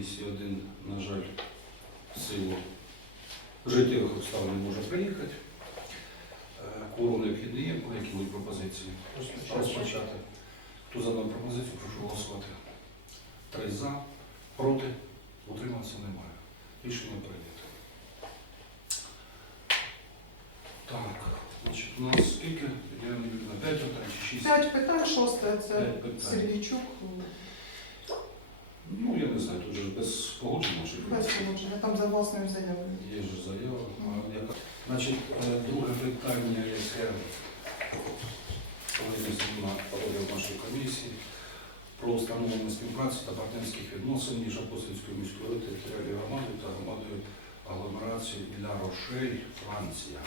комісії один, на жаль, в силу життєвих обставин не може приїхати. Е, Кворум необхідний є, які будуть пропозиції? Розпочати. Хто за дану пропозицію, прошу голосувати. Три за, проти, утримався немає. Рішення прийнято. Так, значить, у нас скільки? Я не знаю, п'ять питань чи шість? П'ять питань, шосте це П'ять питань. Сергійчук. Ну, я не знаю, тут же без погодження, що Без положення, там за власною заявою. є ж заява. а яка- Значить, е, друге питання, яке на розгляд нашої комісії про встановлення співпраці та партнерських відносин між Апостольською міською територіальною громадою та громадою агломерації для Рошель, Франція.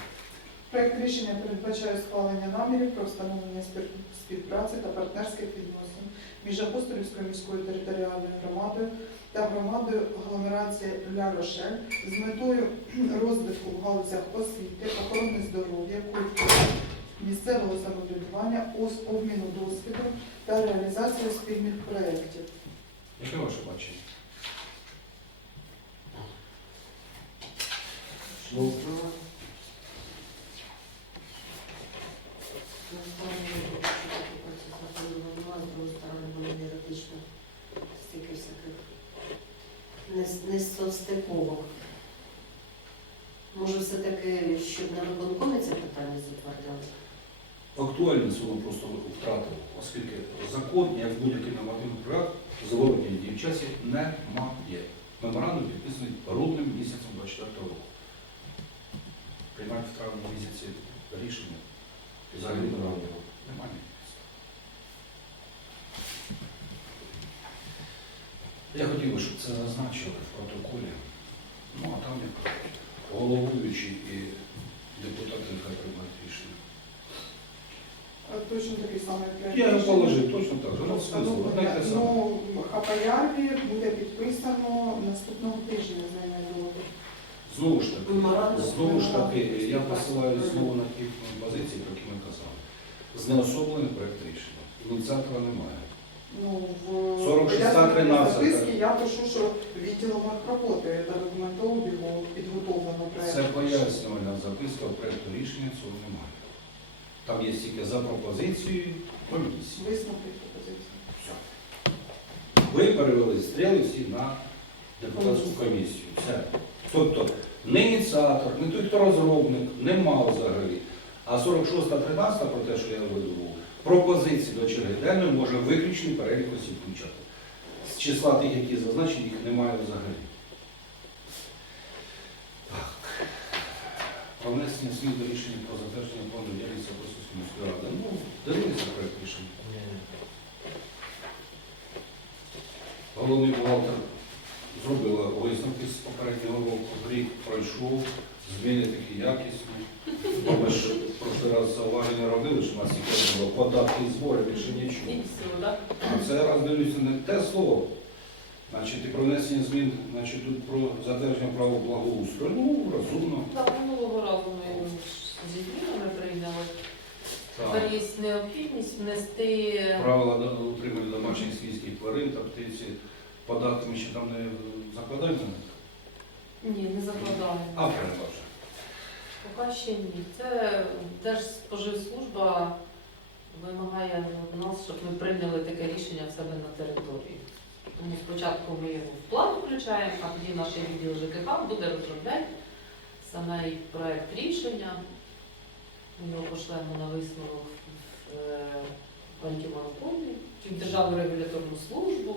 Проект рішення передбачає схвалення намірів про встановлення спів- співпраці та партнерських відносин між Апостолівською міською територіальною громадою та громадою агломерації Ля Рошель з метою розвитку в галузях освіти, охорони здоров'я, культури, місцевого самоврядування, обміну досвідом та реалізацію спільних проєктів. Яке ваше бачення? Ну, несостиковок. Може, все-таки, щоб на виконкомі це питання затвердили? Актуальність воно просто втратило, оскільки закон, як будь-який нормативний проект, зворотній дії в часі немає. Меморандум підписаний грудним місяцем 24 року. Приймати в травні місяці рішення і взагалі меморандуму немає. Я хотів би, щоб це зазначили в протоколі. Ну, а там як головуючий і депутати нехай приймають рішення. Точно такий самий проект. Я рішення. положив точно так же. Ну, смисл, Встановлення. одне й те саме. Ну, Хапаярві буде підписано наступного тижня з ними договір. Знову ж таки, Меморандум. знову ж таки, я посилаю знову на ті позиції, про які ми казали. Знеособлений проект рішення. Ініціатора немає. Ну, в 46 пояснювальній 13. записці я пишу, що відділом роботи та документообігу підготовлено проект. Це пояснювальна записка проекту рішення, цього немає. Там є тільки за пропозицією комісії. Висновки пропозиції. Все. Ви перевели стріли всі на депутатську комісію. Все. Тобто не ініціатор, не той, хто розробник, нема взагалі. А 46-13 про те, що я видумав, пропозиції до черги денної може виключний перелік осіб включати. З числа тих, які зазначені, їх немає взагалі. Про внесення змін до рішення про затвердження плану діяльності Апостольської міської ради. Ну, дивилися проект рішення. Головний бухгалтер зробила висновки з попереднього року. Рік пройшов, зміни такі якісні. Ми ж в прошлий раз зауваження робили, що у нас тільки було податки і збори, більше нічого. А це раз дивлюся не те слово. Значить, і про внесення змін, значить, тут про затвердження права благоустрою. Ну, розумно. Так, минулого разу ми зі змінами прийняли. Тепер є необхідність внести Правила до- утримання домашніх свійських тварин та птиці. Податки ми ще там не закладаємо. Ні, не закладаємо. А вже. Поки ще ні. Це Держспоживслужба вимагає від нас, щоб ми прийняли таке рішення в себе на території. Тому спочатку ми його в план включаємо, а тоді наш відділ ЖКХ буде розробляти саме і проект рішення. Ми його пошлемо на висновок в е, в в Державну регуляторну службу,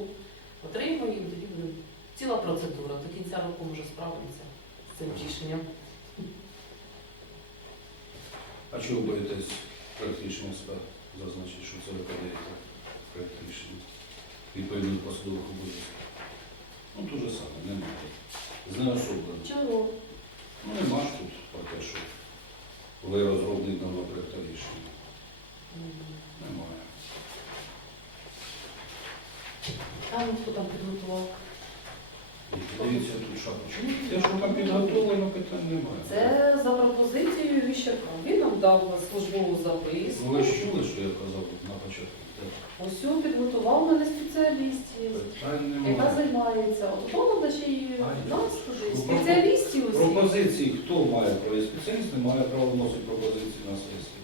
отримаємо, тоді буде ціла процедура. До кінця року може справитися з цим рішенням. А чого боїтесь проект рішення СП зазначити, що це ви подаєте проект рішення відповідно до посадових обов'язків? Ну, то же саме, немає. Знеособлено. Чого? Ну, нема ж тут про те, що ви розробник даного проекту рішення. Немає. Там хто там підготував? Дивіться тут. Чому? Те, що там підготовлено, питань немає. Це за пропозицією Віщака. Він нам дав службову записку. Ви ж чули, що я казав на початку? Ось підготував мене спеціалістів, Питань яка немає. займається. От воно даже і А, нас ну, ну, Спеціалістів усіх. Пропозиції, хто має право? Спеціаліст не має права вносити пропозиції на сесії.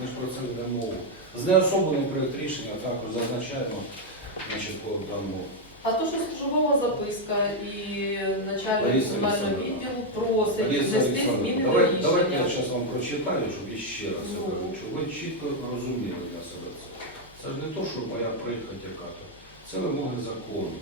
Ми ж про це ведемо мову. Знеособлений проєкт рішення також зазначаємо, значить, по даному. А то, що службова записка і начальник Лариса комунального відділу просить Лариса внести зміни до давайте, давайте я рішення. зараз вам прочитаю, щоб я ще раз це Ну. кажу, щоб ви чітко розуміли для себе це. Це ж не то, що моя прихоть яка-то. Це вимоги закону.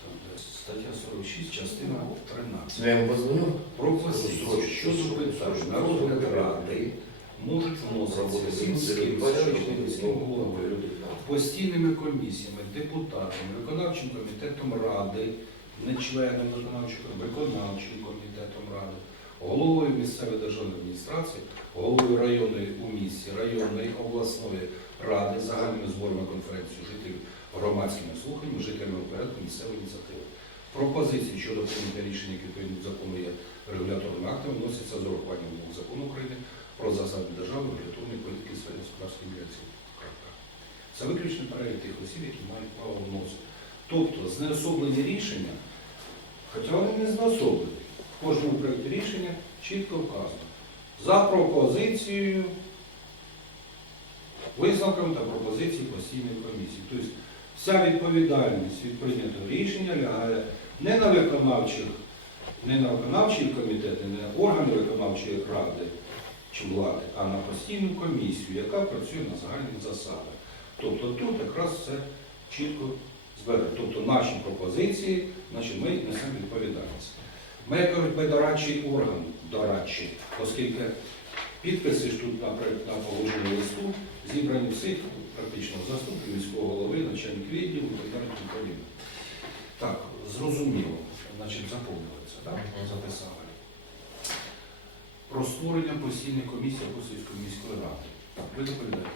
Там, де Стаття 46, частина 13. Я ему позвоню. Пропозиції щодо питань на розгляд ради можуть вноситися сільським, селищним міським головою, постійними комісіями, депутатами, виконавчим комітетом ради, не членом виконавчого виконавчим комітетом ради, головою місцевої державної адміністрації, головою районної у місті, районної обласної ради, загальними зборами конференції жителів громадськими слуханнями, жителями порядку місцевої ініціативи. Пропозиції щодо прийняття рішення, які відповідно закону є регуляторними актами, вносяться з урахуванням закону України про засади державної регуляторної політики сфері господарської діяльності. Це виключно перелік тих осіб, які мають право вносити. Тобто знеособлені рішення, хоча вони не знеособлені, в кожному проєкті рішення чітко вказано. За пропозицією, висновками та пропозиції постійної комісії. Тобто вся відповідальність від прийнятого рішення лягає не на виконавчих, не на виконавчі комітети, не на органи виконавчої ради чи влади, а на постійну комісію, яка працює на загальних засадах. Тобто тут якраз все чітко збере. Тобто наші пропозиції, значить ми несемо відповідальність. Ми, кажуть, ми дорадчий орган, дорадчий, оскільки підписи ж тут, наприклад, на положенні листу зібрані всіх практично заступників міського голови, начальник відділу і так далі. тому подібне. Так, зрозуміло, значить заповнили це, так? Записали. Про створення постійної комісії Апостольської міської ради. Ви доповідаєте,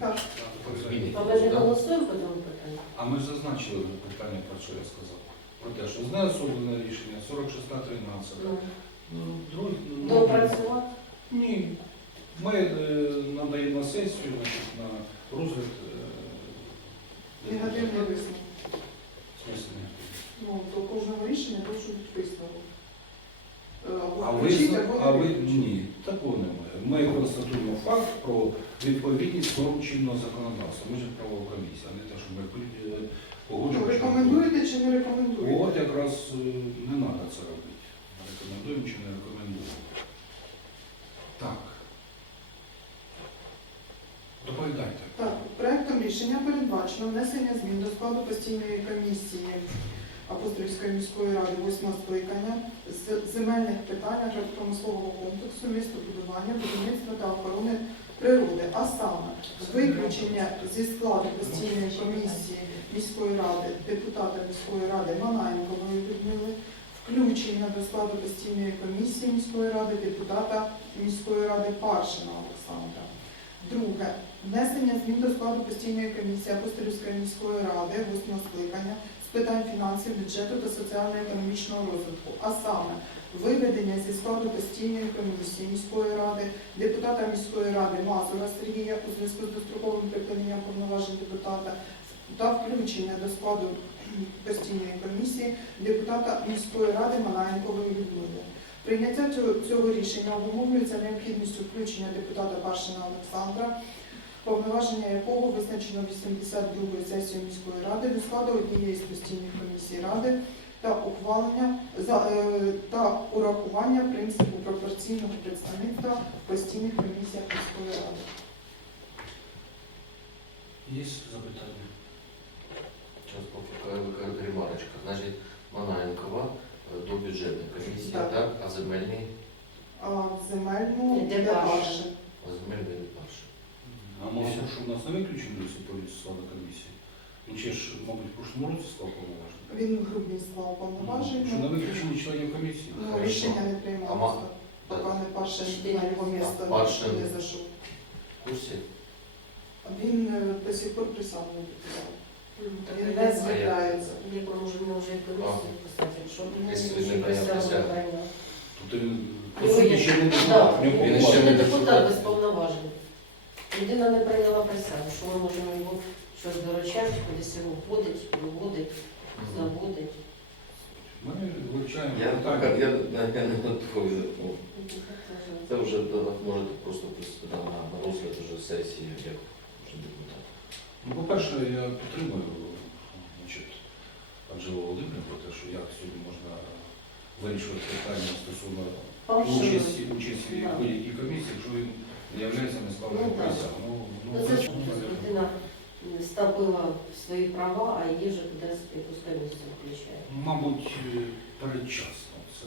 Так. доповідаєте. А ми не голосуємо по цьому питанню? А ми ж зазначили питання, про що я сказав. Про те, що знеособлене рішення 46-13. Ну, Ну, друг- ну, Доопрацювати? Ні. Ми е, надаємо на сесію, значить, на розгляд. е, Негативний висновок. в смислі не. Ну, до кожного рішення бути висновок. Е, А ви, а ви ні, такого немає. Ми констатуємо факт про відповідність норм чинного законодавства. Ми ж правова комісія, а не те, що ми е, Ну, погоджуємо. що- рекомендуєте чи не рекомендуєте? От якраз е, не треба це робити. Рекомендуємо чи не рекомендуємо. Так. Доповідайте. Так, проектом рішення передбачено внесення змін до складу постійної комісії Апостольської міської ради 8 скликання з земельних питань агропромислового комплексу, містобудування, будівництва та охорони природи, а саме виключення зі складу постійної комісії міської ради, депутата міської ради Манайкової Людмили, включення до складу постійної комісії міської ради депутата міської ради Паршина Олександра. Друге. Внесення змін до складу постійної комісії Апостолівської міської ради 8 скликання питань фінансів, бюджету та соціально-економічного розвитку, а саме виведення зі складу постійної комісії міської ради, депутата міської ради Мазура Сергія у зв'язку з достроковим припиненням повноважень депутата та включення до складу постійної комісії депутата міської ради Манаєнкової Людмили. Прийняття цього, рішення обумовлюється необхідністю включення депутата Паршина Олександра, повноваження якого визначено 82-ю сесією міської ради до складу однієї з постійних комісій ради та ухвалення за е, та урахування принципу пропорційного представництва в постійних комісіях міської ради. Є запитання? Сейчас пока ремарочка. Значит, Манаенкова э, до бюджетной комиссии, Так. так, а земельный, А земельну Де для Паршин? Паршин. а земельный Паша. а може, що в нас не виключено із складу комісії? Він ще ж, мабуть, в прошлому році склав повноваження. Він в грудні склав повноваження. Що на виключення членів комісії? Ну, Хорошо. рішення не Ама- приймалося, поки не Пашин на його Пашин. не зайшов. Курсі? Він е, до сих пор не. Ну, так Він не звертається. Як ми вже і комісію писати, якщо не не прийняв. Тобто він, по Ну, суті, він- ще не він ще не не депутат. без повноважень. Людина не прийняла присягу, що ми можемо його щось доручати, кудись його вводить, виводить, забудить. Ми вивчаємо Я пока я, я, я не готовий. Ну, Це вже да, можете просто пустити на, на розгляд уже сесії, як вже депутат. Ну, по-перше, я підтримую значить, Анжелу Володимирівну про те, що як сьогодні можна вирішувати питання стосовно участі, участі Да. будь-якій комісії, якщо він Ну, нескладним так. Ну, ну, Ну це ж ну, людина вступила в свої права, а її вже кудись якусь комісію включає. Мабуть, передчасно це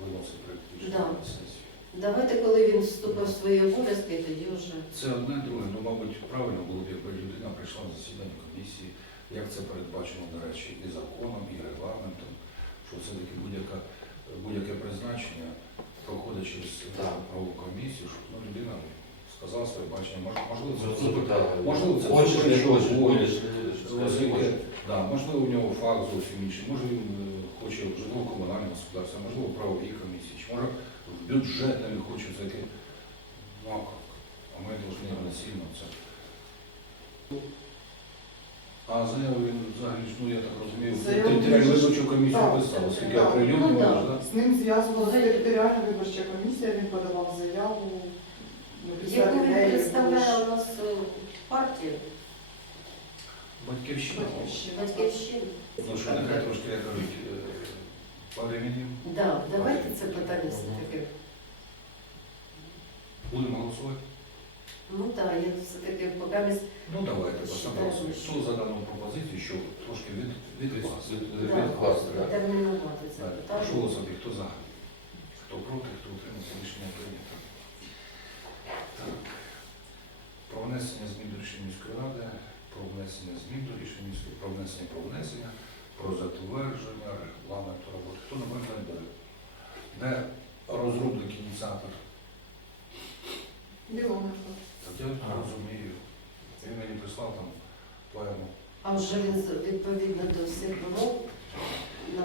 виносить рішення Да. на сесію. Давайте, коли він вступив в свої обов'язки, тоді вже. Це одне, друге, ну, мабуть, правильно було б, якби людина прийшла на засідання комісії, як це передбачено, до речі, і законом, і регламентом, що все-таки будь-яка, будь-яке призначення проходить через правову комісію, щоб ну, людина сказала своє бачення, Мож- можливо, це можливо, це Хочеш, не хочеш, будеш, можливо, у нього факт зовсім інший, може він е, хоче житлово-комунальне господарство, можливо, правовій комісії, чи може в бюджетній хоче зайти. Ну? А ми повинні насильно це. А заяву він взагалі, ж, ну я так розумію, Заяву територіальну він виборчу комісію так, писав, оскільки я Ну, не так? З ним зв'язувалася територіальна виборча комісія, він подавав заяву. на підставі Яку він неї представляє у нас е, партію, Батьківщина. Батьківщина. батьківщину. Ну що, нехай трошки, як кажуть, е, по времени. Да, давайте це питання все-таки. Будемо голосувати? Ну так, я все-таки поки ми Ну давайте поставимо. Считаю, Хто за дану пропозицію, що трошки від, відкласти? Від- Да. Відкласти, так. термінувати це Так, питання. Прошу голосувати, хто за? Хто проти, хто утримався, рішення прийнято. Так. Про внесення змін до рішення міської ради, про внесення змін до рішення міської, про внесення про внесення, про затвердження регламенту роботи. Хто на мене дає? Де розробник, ініціатор? Білоненко. Так я розумію. Він мені прислав там поему. А вже він з- відповідно до всіх вимог на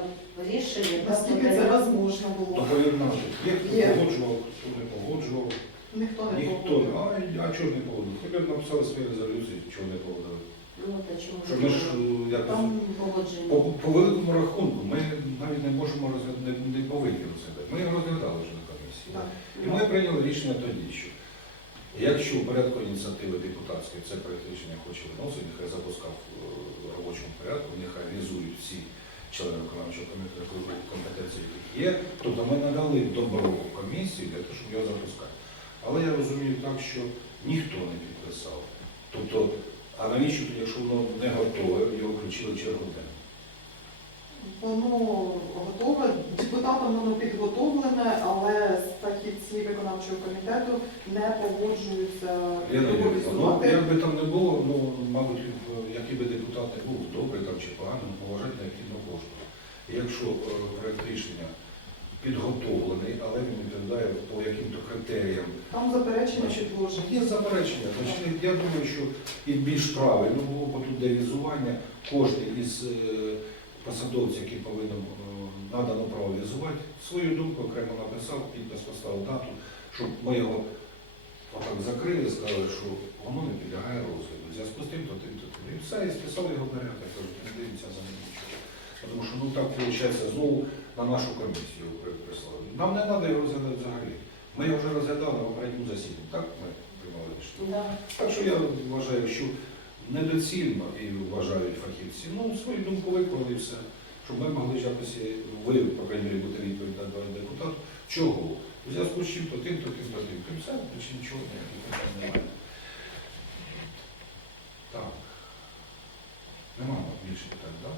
рішення Наскільки це подання. возможно було? Доповідно, є хто погоджував, хто не погоджував. Ніхто не Ніхто, а, а чого ж не погодив? Хоч б написали свої резолюції, чого не погодили. Ну, чому Що ми ж е, якось Там погодження? по, по великому рахунку ми навіть не можемо розглядати, не, не повинні розглядати. Ми його розглядали вже на комісії. так. І ми прийняли рішення тоді, що якщо в порядку ініціативи депутатської це проект рішення хоче виносити, нехай запускав е, в робочому порядку, нехай візують всі члени виконавчого комітету компетенції, які є. Тобто ми надали добро комісії для того, щоб його запускати. Але я розумію так, що ніхто не підписав. Тобто, а навіщо якщо воно не готове, його включили чергу денну? Воно готове, депутатам воно підготовлене, але фахівці виконавчого комітету не погоджуються не. Ну, як би там не було, ну, мабуть, який би депутат не був, добрий там чи поганий, ну, поважати необхідно кожного. Якщо е, проект рішення підготовлений, але він відповідає по яким-то критеріям, Там заперечення Значить, підложені. є заперечення. Значить, я думаю, що і більш правильно було б тут де візування, кожен із посадовців, який повинен е, надано право візувати, свою думку окремо написав, підпис поставив дату, щоб ми його отак закрили, сказали, що воно не підлягає розгляду. Зв'язку з тим, то тим, то тим. І все, і списали його наряд, я кажу, не дивіться за ним нічого. Тому що ну так виходить знову на нашу комісію прислали. Нам не треба його розглядати взагалі. Ми його вже розглядали на попередньому засіданні, так? Ми приймали рішення. Так що я вважаю, що недоцільно і вважають фахівці. Ну, свою думку виклали все. Щоб ми могли якось, ви, по крайній бути відповідати депутату. Чого? У зв'язку з чим, то тим, то тим, то тим. Тим все, більше нічого ніяких немає. Так. Немає більше питань, так?